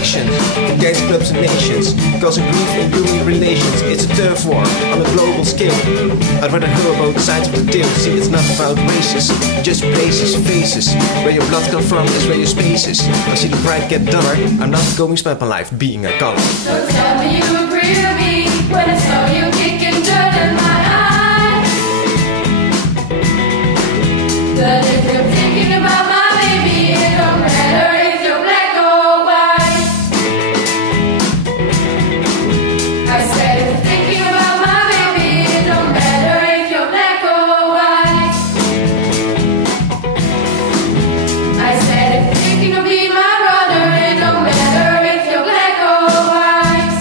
affection against clubs and nations, causing grief in human relations. It's a turf war on a global scale. I'd rather hear about the sides of the deal. See, it's not about races, just places, faces. Where your blood comes from is where your space is. I see the pride get duller. I'm not going to spend my life being a color. So tell me you agree with me when I saw you kicking dirt in my eye. That if you're thinking about my baby, it don't matter if you're black or white. I said if you're thinking about my baby, it don't matter if you're black or white. I said if you're thinking of being my brother, it don't matter if you're black or white.